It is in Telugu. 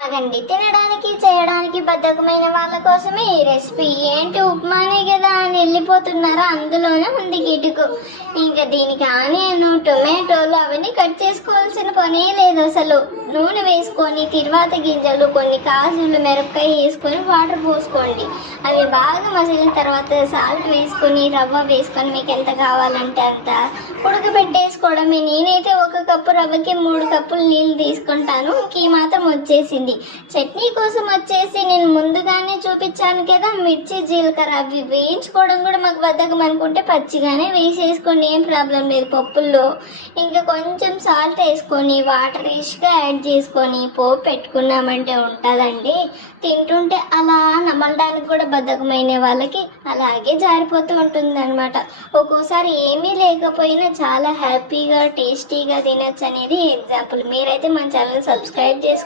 ఆగండి, తినడానికి చేయడానికి బద్ధకమైన వాళ్ళ కోసమే ఈ రెసిపీ. ఏంటి ఉప్మానే కదా అని వెళ్ళిపోతున్నారా? అందులోనే ఉంది కిటుకు. ఇంకా దీనికి ఆనియన్, టొమాటోలు అవన్నీ కట్ చేసుకోవాల్సిన పనే లేదు అసలు. నూనె వేసుకొని తిరువాత గింజలు, కొన్ని కాజులు, మిరపకాయ వేసుకొని వాటర్ పోసుకోండి. అవి బాగా మసిలిన తర్వాత సాల్ట్ వేసుకొని, రవ్వ వేసుకొని మీకు ఎంత కావాలంటే అంత ఉడకబెట్టేసుకోవడమే. నేనైతే 1 కప్పు రవ్వకి 3 కప్పులు నీళ్ళు తీసుకుంటాను. ఈ మాత్రం వచ్చేసింది. చట్నీ కోసం వచ్చేసి నేను ముందుగానే చూపించాను కదా, మిర్చి జీలకర్ర అవి వేయించుకోవడం కూడా మాకు బద్ధకం అనుకుంటే పచ్చిగానే వేసేసుకోండి, ఏం ప్రాబ్లం లేదు. పప్పుల్లో ఇంకా కొంచెం సాల్ట్ వేసుకొని వాటర్ రిష్గా యాడ్ చేసుకొని పోపు పెట్టుకున్నామంటే ఉంటుందండి. తింటుంటే అలా నమలడానికి కూడా బద్ధకమైన వాళ్ళకి అలాగే జారిపోతూ ఉంటుంది అనమాట. ఒక్కోసారి ఏమీ లేకపోయినా చాలా హ్యాపీగా టేస్టీగా తినచ్చు అనేది ఎగ్జాంపుల్. మీరైతే మన ఛానల్ సబ్స్క్రైబ్ చేసుకోండి.